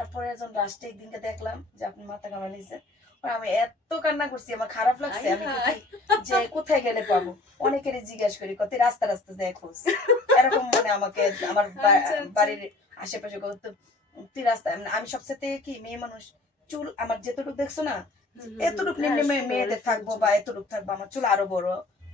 তারপরে একজন লাস্টে একদিনকে দেখলাম যে আপনি মাথা কামাইছে, আমি এত কান্না করছি, আমার খারাপ লাগছে। আমি যে কোথায় গেলে পাবো, অনেকেরই জিজ্ঞাসা করি কত রাস্তা রাস্তা যায় খোঁজ, এরকম মানে আমাকে আমার বাড়ির আশেপাশে কত তুই রাস্তায়। আমি সবচেয়ে কি মেয়ে মানুষ, চুল আমার যেতটুকু দেখছো না এতটুকু নিম্নে মেয়েদের থাকবো বা এতটুকু থাকবো, আমার চুল আরো বড়,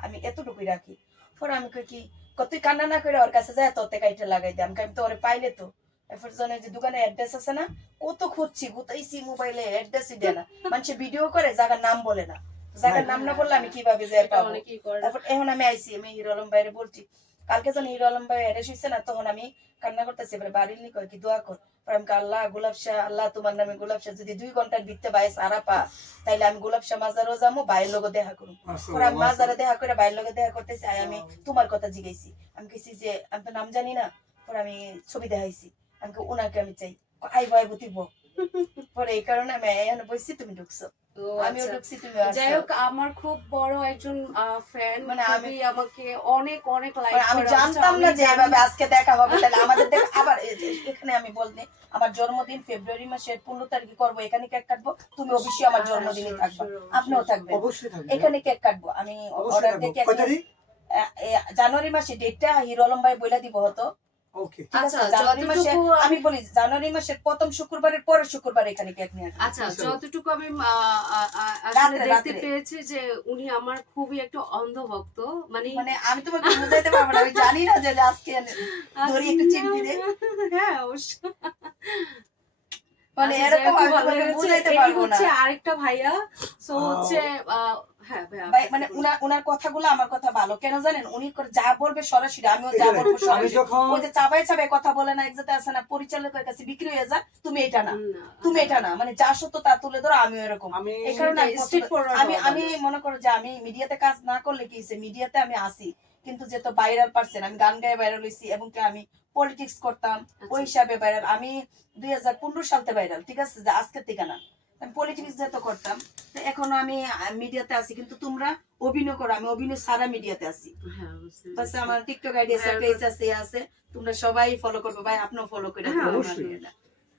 আমি এতটুকুই রাখি। পরে আমি কি কতই কান্না না করে ওর কাছে যায় তোতে কাইটা লাগাই দিই। আমি তো ওরে পাইলে তো এরপর যে দোকানে অ্যাড্রেস আছে না, কত খুঁজছি গুতাইছি মোবাইলে, অ্যাড্রেসই দেয় না, মানুষ ভিডিও করে জায়গার নাম বলে না, জায়গার নাম না বললে আমি কিভাবে যাই পাবো। তারপর এখন আমি আইছি, আমি হিরো আলম ভাইরে বলছি, কালকে যখন হিরো আলম ভাই অ্যারেস্ট হয়েছে না, তখন আমি কান্না করতেছি, এবারে বাড়ির নি কয় কি দোয়া কর। আমি আল্লাহ গোলাপ শাহ, আল্লাহ তোমার নামে গোলাপ শাহ যদি 2 ঘন্টার ভিত্তে বাইস আরা পা, তাইলে আমি গোলাপ শাহ মাজারও যাবো, ভাইয়ের লোক দেখা করবো। পরে আমি মাজারে দেখা করে ভাইয়ের লোক দেখা করতেছি, আমি তোমার কথা জিজ্ঞাসি, আমি কেছি যে আমি তো নাম জানি না। পরে আমি ছবি দেখাইছি, আমি ওনাকে আমি চাই, আইবো আইবো তুইব। পরে এই কারণে আমি এখানে বসছি, তুমি ঢুকছো, আমিও ঢুকছি, তুমি। যাই হোক, আমার খুব বড় একজন ফ্যান, মানে আমি আমাকে অনেক অনেক লাইক করে। আমি জানতাম না যে এভাবে আজকে দেখা হবে, তাহলে আমাদের দেখা আবার এখানে আমি বলতে, আমার জন্মদিন ফেব্রুয়ারি মাসের 15 তারিখে করবো, এখানে কেক কাটবো, তুমি অবশ্যই আমার জন্মদিনে থাকবা, আপনিও থাকবেন, এখানে কেক কাটবো। আমি অর্ডার দিয়ে কেক, জানুয়ারি মাসে ডেটটা হিরো আলম ভাই বইলা দিব হতো। আমি বলি জানুয়ারি মাসের প্রথম শুক্রবারের পরের শুক্রবার এখানে কেক নিয়ে আসবো। আচ্ছা, যতটুকু আমি দেখতে পেয়েছি যে উনি আমার খুবই একটা অন্ধ ভক্ত, মানে আমি তোমাকে বুঝাইতে পারবো না, আমি জানি না যে আজকে ধরি একটু চিমটি দে। হ্যাঁ অবশ্যই, মানে এরকম আমি তোমাকে বুঝাইতে পারবো না। আরেকটা ভাইয়া সো হচ্ছে মানে উনার কথাগুলো আমার কথা ভালো, কেন জানেন, উনি যা বলবে সরাসরি, আমিও যা বলবো সরাসরি। ওই যে চাবাই চাবাই কথা বলে না, একজাতে আছে না, পরিচালকের কাছে বিক্রি হয়ে যা, তুমি এটা না, তুমি এটা না, মানে যা সত্য তা তুলে ধরো, আমিও এরকম। এই কারণে আমি মনে করো যে আমি মিডিয়াতে কাজ না করলে কি হয়েছে, মিডিয়াতে আমি আসি কিন্তু যেহেতু ভাইরাল পারছেন, আমি গান গায়ে ভাইরাল হয়েছি, এবং আমি পলিটিক্স করতাম ওই হিসাবে ভাইরাল। আমি 2015 সালতে ভাইরাল, ঠিক আছে, যে আজকের থেকে না, আমি পলিটিক্স যেহেতু করতাম, এখনো আমি মিডিয়াতে আছি, কিন্তু তোমরা অভিনয় করো, আমি অভিনয় সারা মিডিয়াতে আছি। আমার টিকটক আইডি আছে, পেজ আছে, তোমরা সবাই ফলো করবে, ভাই আপনিও ফলো করে দিবেন।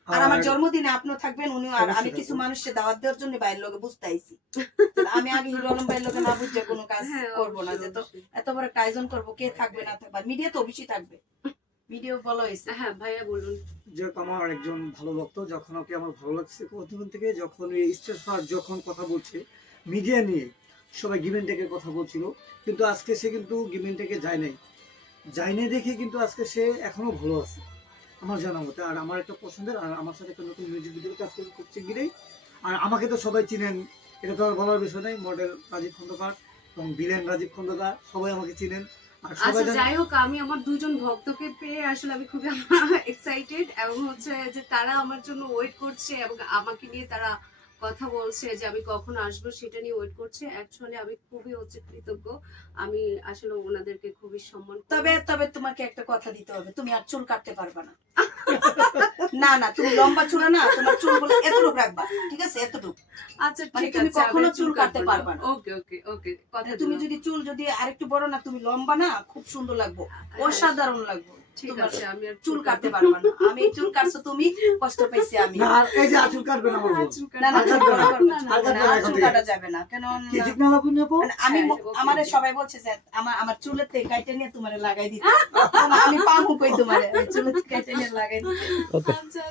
আর আমার জন্মদিনে আপনিও থাকবেন, উনিও। আর আমি কিছু মানুষকে দাওয়াত দেওয়ার জন্য বাইরের লোকে বুঝতে আইছি, আমি আগে হিরো আলম ভাইয়ের লোকে না বুঝে কোনো কাজ করবো না, যে তো এত বড় একটা আয়োজন করবো, কে থাকবে না থাকবে, মিডিয়া তো অবশ্যই থাকবে। ভিডিও ফলো হইছে। হ্যাঁ ভাইয়া বলুন। যে আমার একজন ভালো ভক্ত, যখন ওকে আমার ভালো লাগছে কতক্ষণ থেকে, যখন এই স্টেজ ফার্স্ট যখন কথা বলছে মিডিয়া নিয়ে, সবাই গিভেন টেকের কথা বলছিল, কিন্তু আজকে সে কিন্তু গিভেন টেকে যায় নাই দেখে কিন্তু আজকে সে এখনো ভালো আছে আমার জানা মতে। আর আমার একটা পছন্দের, আর আমার সাথে একটা নতুন মিউজিক ভিডিও কাজ করবে খুব শিগগিরই। আর আমাকে তো সবাই চিনেন, এটা তো আর বলার বিষয় নাই, মডেল রাজীব খন্দকার এবং ভিলেন রাজীব খন্দকার, সবাই আমাকে চিনেন। আচ্ছা যাই হোক, আমি আমার দুজন ভক্তকে পেয়ে আসলে আমি খুবই এক্সাইটেড, এবং হচ্ছে যে তারা আমার জন্য ওয়েট করছে, এবং আমাকে নিয়ে তারা কথা বলছে যে আমি কখন আসবো সেটা নিয়ে ওয়েট করছে। অ্যাকচুয়ালি আমি খুবই হচ্ছে কৃতজ্ঞ, আমি আসলে ওনাদেরকে খুবই সম্মান। তবে তোমাকে একটা কথা দিতে হবে, তুমি আর চুল কাটতে পারবে না। না না, তুমি লম্বা চুল না, তোমার চুলগুলো এতটুকু রাখবা, ঠিক আছে, এতটুকু। আচ্ছা ঠিক আছে, তুমি কখনো চুল কাটতে পারবে না। ওকে ওকে ওকে, কথা তুমি যদি চুল যদি আরেকটু বড় না, তুমি লম্বা না, খুব সুন্দর লাগবে, অসাধারণ লাগবে। ঠিক আছে, আমি আর চুল কাটতে পারবো না। আমি চুল কাটছো তুমি, কষ্ট পাইছি আমি। না এই যে চুল কাটবে না, না চুল কাটা যাবে না, কেন আমি আমারে সবাই বলছে যে আমার চুলের থেকে কাটে নিয়ে তোমারে লাগাই দিতে, আমি পাবো কই তোমারে চুলের থেকে কাটে নিয়ে লাগাই দিতে।